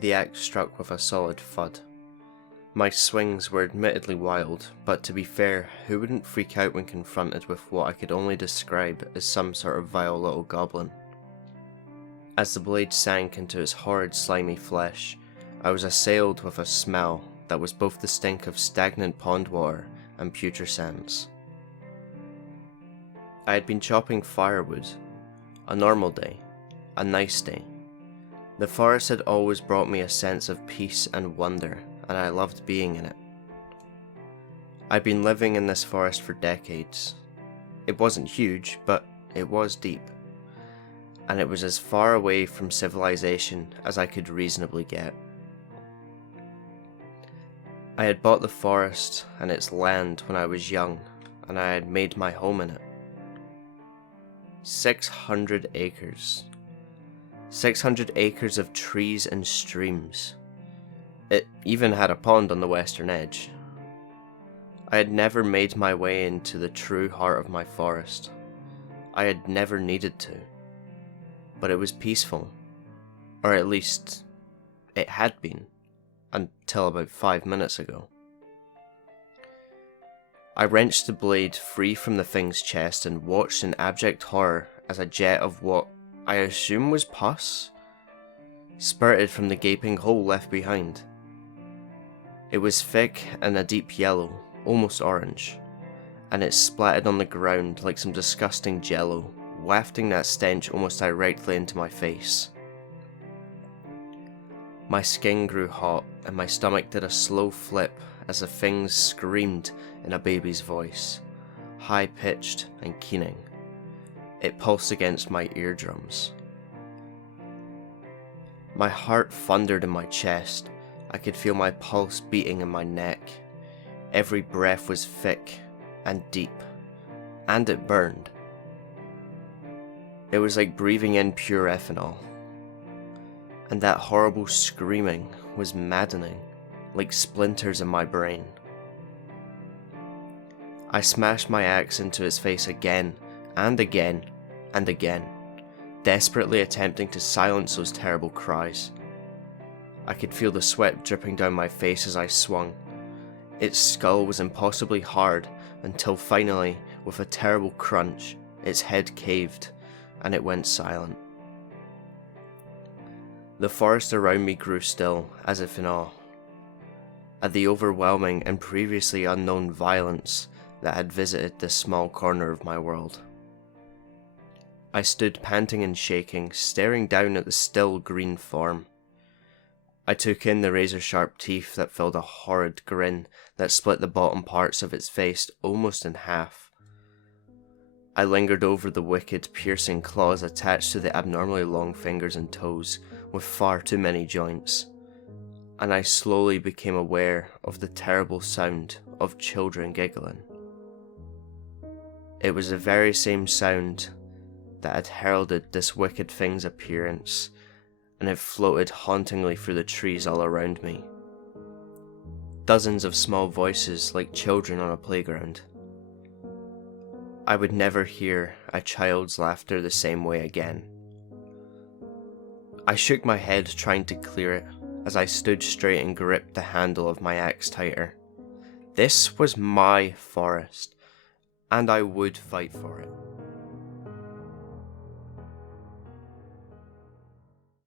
The axe struck with a solid thud. My swings were admittedly wild, but to be fair, who wouldn't freak out when confronted with what I could only describe as some sort of vile little goblin? As the blade sank into its horrid slimy flesh, I was assailed with a smell that was both the stink of stagnant pond water and putrescence. I had been chopping firewood. A normal day. A nice day. The forest had always brought me a sense of peace and wonder, and I loved being in it. I'd been living in this forest for decades. It wasn't huge, but it was deep. And it was as far away from civilization as I could reasonably get. I had bought the forest and its land when I was young, and I had made my home in it. 600 acres. 600 acres of trees and streams. It even had a pond on the western edge. I had never made my way into the true heart of my forest. I had never needed to. But it was peaceful. Or at least, it had been. Until about 5 minutes ago. I wrenched the blade free from the thing's chest and watched in abject horror as a jet of what I assume was pus spurted from the gaping hole left behind. It was thick and a deep yellow, almost orange, and it splattered on the ground like some disgusting jello, wafting that stench almost directly into my face. My skin grew hot and my stomach did a slow flip as the thing screamed in a baby's voice, high-pitched and keening. It pulsed against my eardrums. My heart thundered in my chest. I could feel my pulse beating in my neck. Every breath was thick and deep, and it burned. It was like breathing in pure ethanol. And that horrible screaming was maddening, like splinters in my brain. I smashed my axe into its face again, and again, and again, desperately attempting to silence those terrible cries. I could feel the sweat dripping down my face as I swung. Its skull was impossibly hard until finally, with a terrible crunch, its head caved, and it went silent. The forest around me grew still, as if in awe, at the overwhelming and previously unknown violence that had visited this small corner of my world. I stood panting and shaking, staring down at the still green form. I took in the razor-sharp teeth that filled a horrid grin that split the bottom parts of its face almost in half. I lingered over the wicked, piercing claws attached to the abnormally long fingers and toes, with far too many joints, and I slowly became aware of the terrible sound of children giggling. It was the very same sound that had heralded this wicked thing's appearance, and it floated hauntingly through the trees all around me. Dozens of small voices like children on a playground. I would never hear a child's laughter the same way again. I shook my head trying to clear it as I stood straight and gripped the handle of my axe tighter. This was my forest, and I would fight for it.